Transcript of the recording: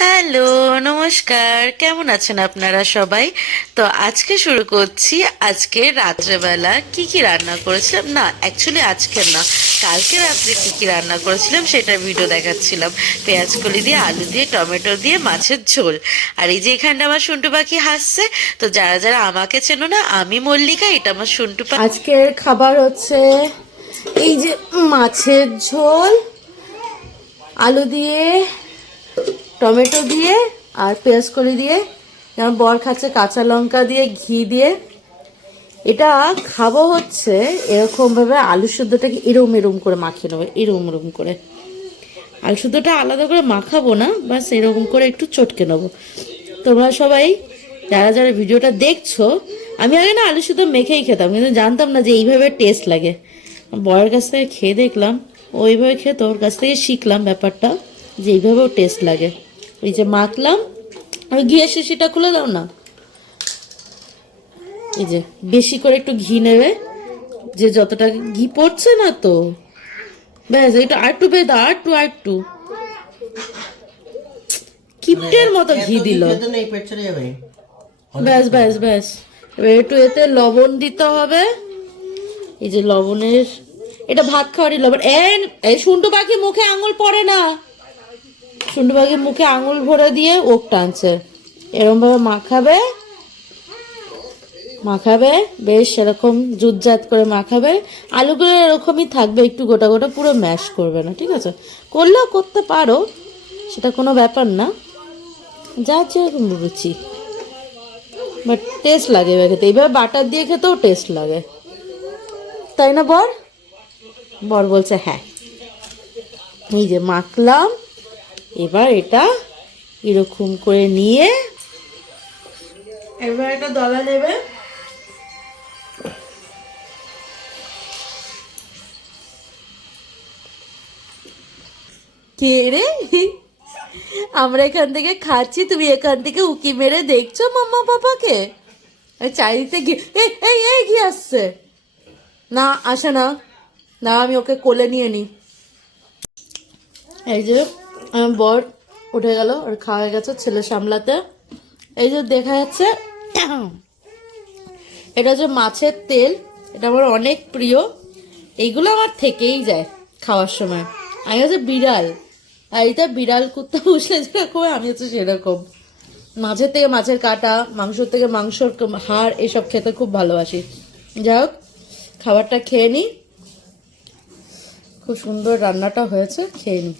Hello, নমস্কার। কেমন আছেন আপনারা সবাই? তো আজকে শুরু করছি। আজকে রাত্রেবেলা কি কি রান্না করেছিলাম, না অ্যাকচুয়ালি আজকে না, কালকে রাত্রে কি কি রান্না করেছিলাম সেটার ভিডিও দেখাচ্ছিলাম। পেঁয়াজ কলি দিয়ে, আলু দিয়ে, টমেটো দিয়ে মাছের ঝোল। আর এই যে এখানটা আমার সন্টু পাখি হাসছে। তো যারা যারা আমাকে চেনো না, আমি মল্লিকা, এটা আমার সন্টু পাখি। আজকের খাবার হচ্ছে এই যে মাছের ঝোল, আলু দিয়ে, টমেটো দিয়ে আর পেঁয়াজ কলি দিয়ে। যেমন বর খাচ্ছে কাঁচা লঙ্কা দিয়ে, ঘি দিয়ে। এটা খাবো হচ্ছে এরকম ভাবে, আলু সেদ্ধটাকে এরম এরম করে মাখিয়ে নেবো, এরম এরম করে। আলু সেদ্ধটা আলাদা করে মাখাবো না, বাস এরকম করে একটু চটকে নেবো। তোমরা সবাই যারা যারা ভিডিওটা দেখছো, আমি আগে না আলু সেদ্ধ মেখেই খেতাম, কিন্তু জানতাম না যে এইভাবে টেস্ট লাগে। বরের কাছ থেকে খেয়ে দেখলাম, ওইভাবে খেত, ওর কাছ থেকে শিখলাম ব্যাপারটা যে এইভাবেও টেস্ট লাগে। এই যে মাখলাম, আর ঘিয়ের শিশিটা খুলে দাও না। এই যে বেশি করে একটু ঘি নেবে, যে যতটা ঘি পড়ছে না তো, ব্যাস এটা আরেকটু বেশ দাও, আরেকটু আরেকটু কিপ্টের মতো ঘি দিল। ব্যাস ব্যাস ব্যাস, এবার একটু এতে লবণ দিতে হবে। এই যে লবণের, এটা ভাত খাওয়ারই লবণ। এই শুন্টু পাখি মুখে আঙুল পড়ে না, শুন্টু পাখি মুখে আঙুল ভরে দিয়ে ওক টানছে। এরকম ভাবে মাখাবে, মাখাবে বেশ এরকম জুতজাত করে মাখাবে। আলুগুলো এরকমই থাকবে, একটু গোটা গোটা, পুরো ম্যাশ করবে না, ঠিক আছে? করলেও করতে পারো, সেটা কোনো ব্যাপার না, যা যেরকম রুচি। বাট টেস্ট লাগে এবার খেতে, এইভাবে বাটার দিয়ে খেতেও টেস্ট লাগে, তাই না বর? বর বলছে হ্যাঁ। এই যে মাখলাম, এবার এটা এরকম করে নিয়ে এবার এটা দলা নেবে। কে রে? আমরা এখান থেকে খাচ্ছি, তুমি এখান থেকে উকি মেরে দেখছো মাম্মা পাপাকে? চারিদিকে ঘি, এই এই এই ঘি আসছে না, আসে না, না আমি ওকে কোলে নিয়ে নিই। এই যে আমার বর উঠে গেল, আর খাওয়া হয়ে গেছে, ছেলে সামলাতে। এই যে দেখা যাচ্ছে, এটা হচ্ছে মাছের তেল, এটা আমার অনেক প্রিয়। এইগুলো আমার থেকেই যায় খাওয়ার সময়। আমি হচ্ছে বিড়াল, আর এটা বিড়াল কুত্তা পুষলে যেরকম আমি হচ্ছে সেরকম। মাছের থেকে মাছের কাঁটা, মাংসর থেকে মাংসর হাড়, এসব খেতে খুব ভালোবাসি। যাই হোক, খাবারটা খেয়ে নিই। খুব সুন্দর রান্নাটা হয়েছে, খেয়ে নিই।